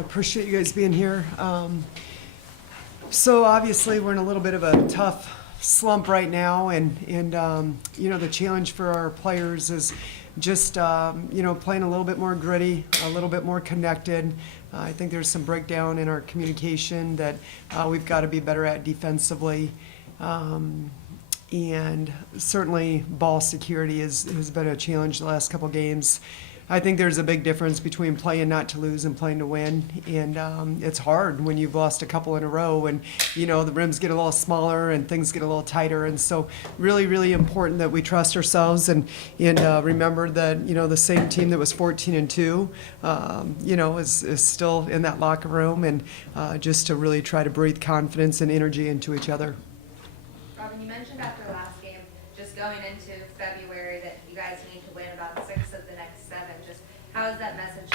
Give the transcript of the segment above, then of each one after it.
Appreciate you guys being here. So obviously we're in a little bit of a tough slump right now, and the challenge for our players is just playing a little bit more gritty, a little bit more connected. I think there's some breakdown in our communication that we've got to be better at defensively. And certainly ball security has been a challenge the last couple games. I think there's a big difference between playing not to lose and playing to win, and it's hard when you've lost a couple in a row, and the rims get a little smaller and things get a little tighter, and so really, really important that we trust ourselves and remember that the same team that was 14-2, is still in that locker room, and just to really try to breathe confidence and energy into each other. Robin, you mentioned after last game, just going into February, that you guys need to win about 6 of the next 7. Just how is that message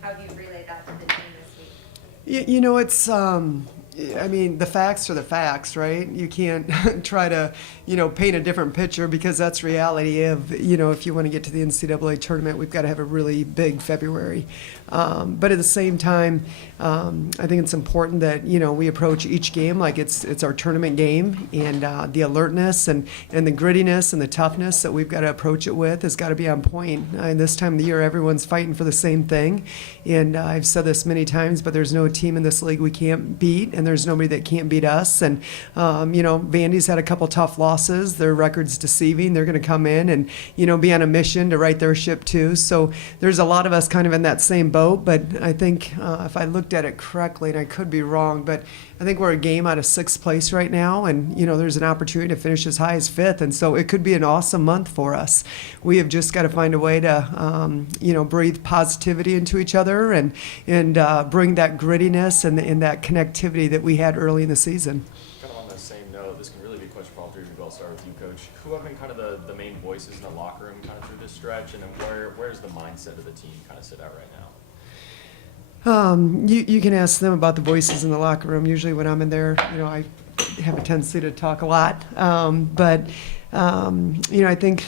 how have you relayed that to the team this week? The facts are the facts, right? You can't try to, paint a different picture because that's reality of, if you want to get to the NCAA tournament, we've got to have a really big February. But at the same time, I think it's important that, we approach each game like it's our tournament game, and the alertness and the grittiness and the toughness that we've got to approach it with has got to be on point. And this time of the year, everyone's fighting for the same thing. And I've said this many times, but there's no team in this league we can't beat, and there's nobody that can't beat us. And, Vandy's had a couple tough losses. Their record's deceiving. They're going to come in and, be on a mission to right their ship too. So there's a lot of us kind of in that same boat. But I think if I looked at it correctly, and I could be wrong, but I think we're a game out of 6th place right now. And, there's an opportunity to finish as high as 5th. And so it could be an awesome month for us. We have just got to find a way to, breathe positivity into each other and bring that grittiness and that connectivity that we had early in the season. Kind of on the same note, this can really be a question for all three of you. I'll start with you, Coach. Who have been kind of the main voices in the locker room kind of through this stretch, and then where's the mindset of the team kind of sit at right now? You can ask them about the voices in the locker room. Usually when I'm in there, I have a tendency to talk a lot. I think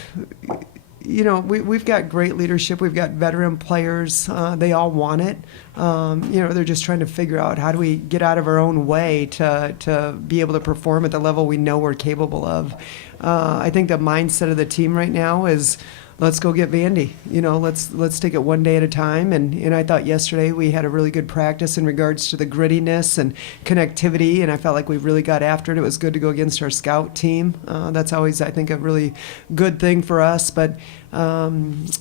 we've got great leadership. We've got veteran players. They all want it. They're just trying to figure out how do we get out of our own way to be able to perform at the level we know we're capable of. I think the mindset of the team right now is, let's go get Vandy. Let's take it one day at a time. And I thought yesterday we had a really good practice in regards to the grittiness and connectivity, and I felt like we really got after it. It was good to go against our scout team. That's always, I think, a really good thing for us. But I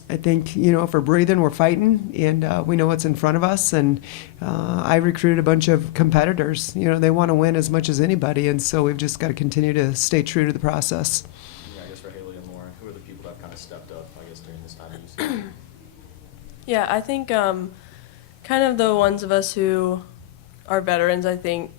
think, if we're breathing, we're fighting, and we know what's in front of us. And I recruited a bunch of competitors. They want to win as much as anybody, and so we've just got to continue to stay true to the process. Stepped up, I guess, during this time of season? Yeah, I think kind of the ones of us who are veterans, I think,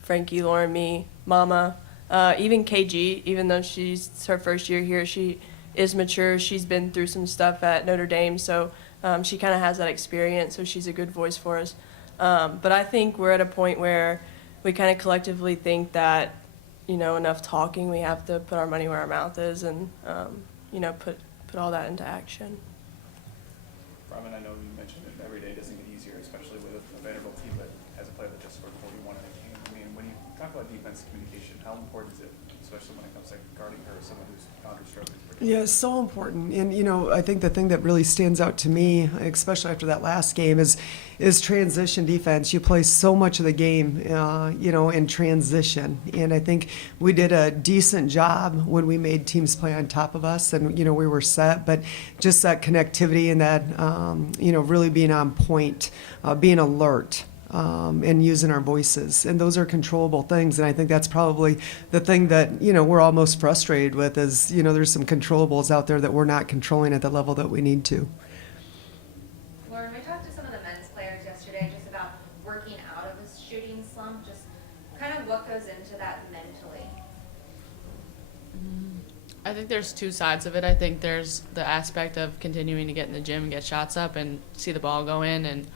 Frankie, Lauren, me, Mama, even KG, even though she's her first year here, she is mature. She's been through some stuff at Notre Dame, so she kind of has that experience, so she's a good voice for us. But I think we're at a point where we kind of collectively think that, enough talking, we have to put our money where our mouth is and put all that into action. Robin, I know you mentioned it every day doesn't get easier, especially with a Vanderbilt team that has a player that just scored 41 in a game. I mean, when you talk about defense communication, how important is it, especially when it comes to guarding her, someone who's gone through struggles? Yeah, it's so important. And, I think the thing that really stands out to me, especially after that last game, is transition defense. You play so much of the game, in transition. And I think we did a decent job when we made teams play on top of us and, we were set. But just that connectivity and that, really being on point, being alert. And using our voices. And those are controllable things. And I think that's probably the thing that, we're all most frustrated with is, there's some controllables out there that we're not controlling at the level that we need to. Lauren, we talked to some of the men's players yesterday just about working out of this shooting slump, just kind of what goes into that mentally. I think there's two sides of it. I think there's the aspect of continuing to get in the gym and get shots up and see the ball go in and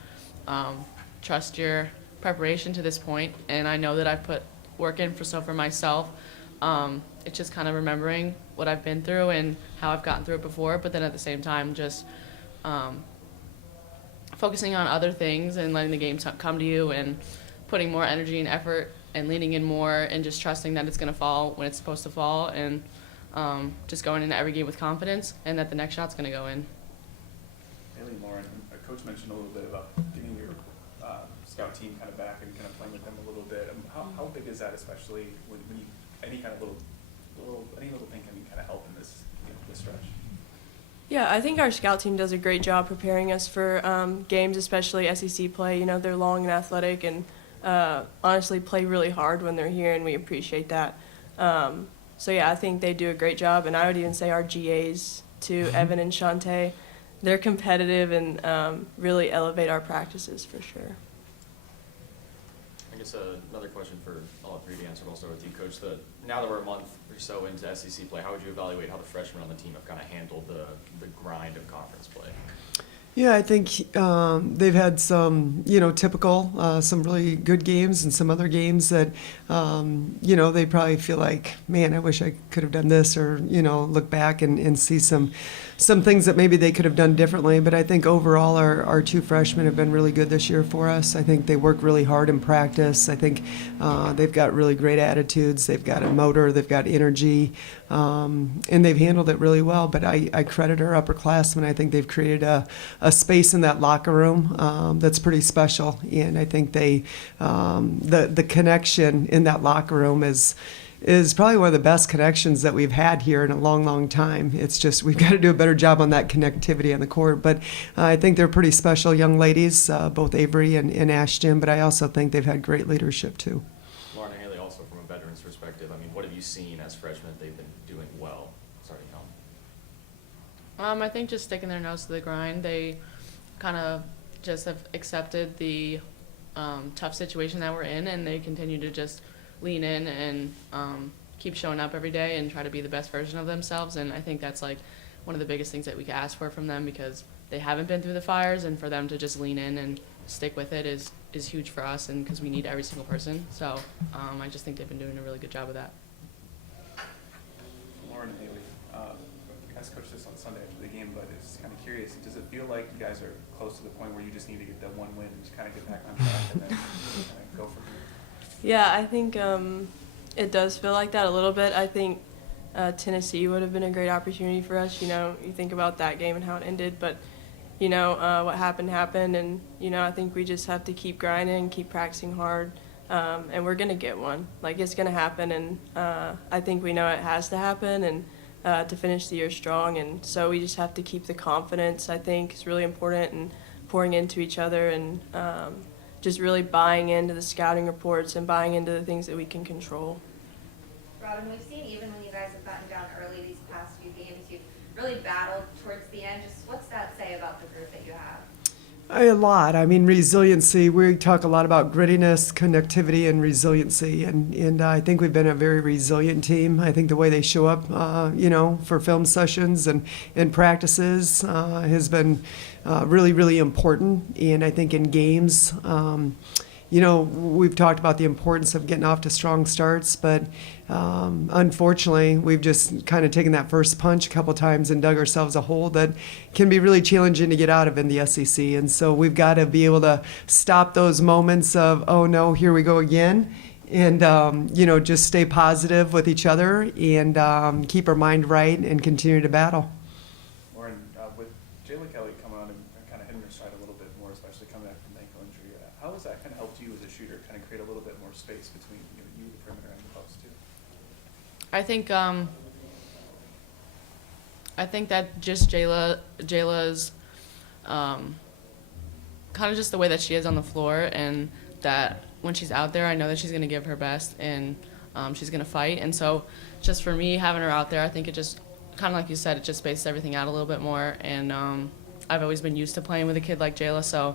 trust your preparation to this point. And I know that I've put work in for myself. It's just kind of remembering what I've been through and how I've gotten through it before, but then at the same time just focusing on other things and letting the game come to you and putting more energy and effort and leaning in more and just trusting that it's going to fall when it's supposed to fall and just going into every game with confidence and that the next shot's going to go in. Haley and Lauren, Coach mentioned a little bit about getting your scout team kind of back and kind of playing with them a little bit. How big is that, especially when you, any kind of any little thing can kind of help in this, this stretch? Yeah, I think our scout team does a great job preparing us for games, especially SEC play. You know, they're long and athletic and honestly play really hard when they're here, and we appreciate that. So, yeah, I think they do a great job, and I would even say our GAs, too, Evan and Shantae, they're competitive and really elevate our practices for sure. I guess another question for all three to answer, but I'll start with you, Coach. Now that we're a month or so into SEC play, how would you evaluate how the freshmen on the team have kind of handled the grind of conference play? Yeah, I think they've had some, typical, some really good games and some other games that, they probably feel like, man, I wish I could have done this, or, look back and see some things that maybe they could have done differently. But I think overall our two freshmen have been really good this year for us. I think they work really hard in practice. I think they've got really great attitudes. They've got a motor. They've got energy. And they've handled it really well. But I credit our upperclassmen. I think they've created a space in that locker room that's pretty special. And I think the connection in that locker room is probably one of the best connections that we've had here in a long, long time. It's just we've got to do a better job on that connectivity on the court. But I think they're pretty special young ladies, both Avery and Ashton. But I also think they've had great leadership too. Lauren and Haley, also from a veteran's perspective, I mean, what have you seen as freshmen they've been doing well starting out? I think just sticking their nose to the grind. They kind of just have accepted the tough situation that we're in, and they continue to just lean in and keep showing up every day and try to be the best version of themselves. And I think that's like one of the biggest things that we can ask for from them, because they haven't been through the fires, and for them to just lean in and stick with it is huge for us, and because we need every single person. So I just think they've been doing a really good job of that. Lauren and Haley, I asked Coach this on Sunday after the game, but it's kind of curious. Does it feel like you guys are close to the point where you just need to get that one win and just kind of get back on track and then kind of go from here? Yeah, I think it does feel like that a little bit. I think Tennessee would have been a great opportunity for us. You think about that game and how it ended, but, what happened, and, I think we just have to keep grinding, keep practicing hard, and we're going to get one. Like, it's going to happen, and I think we know it has to happen, and to finish the year strong, and so we just have to keep the confidence, I think, is really important, and pouring into each other, and just really buying into the scouting reports and buying into the things that we can control. Robin, we've seen even when you guys have gotten down early these past few games, you've really battled towards the end. Just what's that say about the group that you have? A lot. I mean, resiliency. We talk a lot about grittiness, connectivity, and resiliency. And I think we've been a very resilient team. I think the way they show up, for film sessions and practices has been really, really important. And I think in games, we've talked about the importance of getting off to strong starts, but unfortunately, we've just kind of taken that first punch a couple times and dug ourselves a hole that can be really challenging to get out of in the SEC. And so we've got to be able to stop those moments of, oh no, here we go again, and just stay positive with each other and keep our mind right and continue to battle. Lauren, with Jayla Kelly coming on and kind of hitting her stride a little bit more, especially coming back from the ankle injury, how has that kind of helped you as a shooter, kind of create a little bit more space between you, the perimeter, and the post too? I think that just Jayla's kind of just the way that she is on the floor, and that when she's out there, I know that she's going to give her best, and she's going to fight. And so just for me, having her out there, I think it just, kind of like you said, it just spaces everything out a little bit more. And I've always been used to playing with a kid like Jayla, so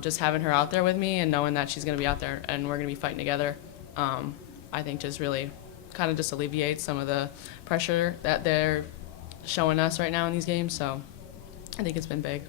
just having her out there with me and knowing that she's going to be out there and we're going to be fighting together, I think just really kind of just alleviates some of the pressure that they're showing us right now in these games. So I think it's been big.